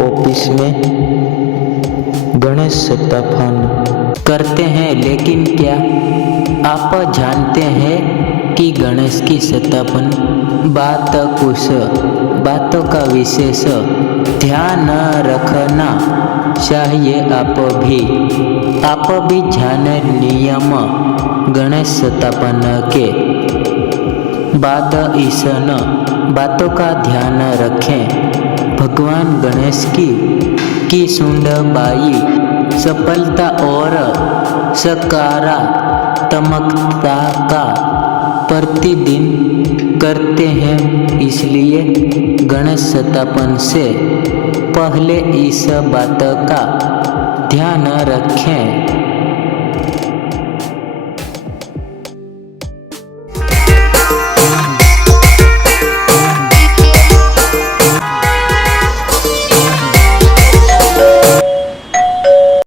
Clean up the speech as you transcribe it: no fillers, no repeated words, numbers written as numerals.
Office में गणेश स्थापन करते हैं, लेकिन क्या आप जानते हैं कि गणेश की स्थापन बात कुछ बातों का विशेष ध्यान रखना चाहिए। आप भी जाने नियम गणेश स्थापन के बाद इन बातों का ध्यान रखें। भगवान गणेश की सुंदरबाई सफलता और सकारात्मकता का प्रतिदिन करते हैं, इसलिए गणेश स्थापन से पहले इस बात का ध्यान रखें।